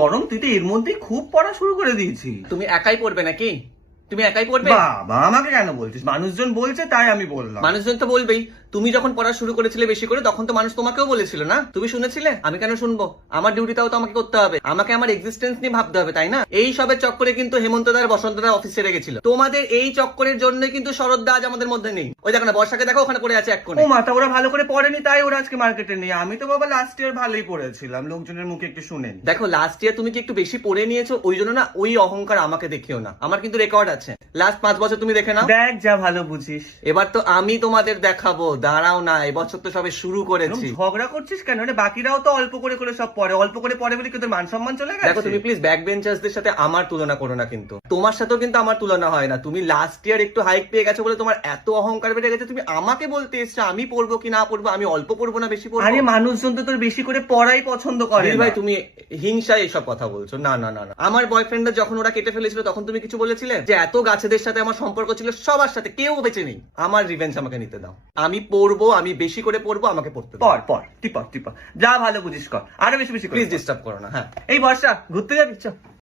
গরম, তুই তো এর মধ্যেই খুব পড়া শুরু করে দিয়েছি। তুমি একাই পড়বে নাকি? তুমি একাই পড়বে? বাবা, আমাকে কেন বলছিস? মানুষজন বলছে তাই আমি বললাম। মানুষজন তো বলবেই। তুমি যখন পড়া শুরু করেছিলে বেশি করে, তখন তো মানুষ তোমাকেও বলেছিল না? তুমি শুনেছিলে? আমি কেন শুনবো? আমার ডিউটিটাও তো আমাকে করতে হবে, আমাকে আমার এক্সিস্টেন্স নিয়ে ভাবতে হবে, তাই না? এই সবের চক্করে কিন্তু হেমন্ত দা আর বসন্ত দা অফিস ছেড়ে গেছিল। তোমাদের এই চক্করের জন্য কিন্তু শরৎ দা আজ আমাদের মধ্যে নেই। ওই দেখো না, বর্ষাকে দেখো ওখানে পড়ে আছে এক কোণে। ও মাথা, ওরা ভালো করে পড়েনি তাই ওরা আজকে মার্কেটে নেই। আমি তো বাবা লাস্ট ইয়ার ভালোই পড়েছিলাম, লোকজনের মুখে একটু শুনেন। দেখো, লাস্ট ইয়ার তুমি কি একটু বেশি পড়ে নিয়েছো, ওই জন্য না ওই অহংকার আমাকে দেখিও না। আমার কিন্তু রেকর্ড আছে, লাস্ট 5 বছর তুমি দেখে নাও। দেখ, যা ভালো বুঝিস। এবার তো আমি তোমাদের দেখাবো, দাঁড়াও না, এবছর তো সবে শুরু করেছি। ঝগড়া করছিস কেন রে? বাকিরাও তো অল্প করে করে সব পড়ে, অল্প করে পড়ে বলে কি তোর মান সম্মান চলে গেছে? দেখো, তুমি প্লিজ ব্যাক বেঞ্চার্সদের সাথে আমার তুলনা করো না, কিন্তু তোমার সাথেও কিন্তু আমার তুলনা হয় না। তুমি লাস্ট ইয়ার একটু হাইক পেয়ে গেছো বলে তোমার এত অহংকার বেড়ে গেছে, তুমি আমাকে বলতে এসছো আমি পড়বো কি না পড়বো, আমি অল্প পড়বো না বেশি পড়বো। আরে মানুষজন তো তোর বেশি করে পড়াই পছন্দ করে ভাই, না। তুমি হিংসায় এসব কথা বলছো। না না না না, আমার বয়ফ্রেন্ডরা যখন ওরা কেটে ফেলেছিল তখন তুমি কিছু বলেছিলে? যে এত গাছেদের সাথে আমার সম্পর্ক ছিল, সবার সাথে কেউ বেঁচে নেই। আমার রিভেঞ্জ আমাকে নিতে দাও। আমি পড়বো, আমি বেশি করে পড়বো, আমাকে পড়তে দাও। পড় পড়, টিপা টিপা, যা ভালো বুঝিস কর, আরো বেশি বেশি প্লিজ ডিস্টার্ব করো না। হ্যাঁ, এই বর্ষা ঘুরতে যাবি? চ।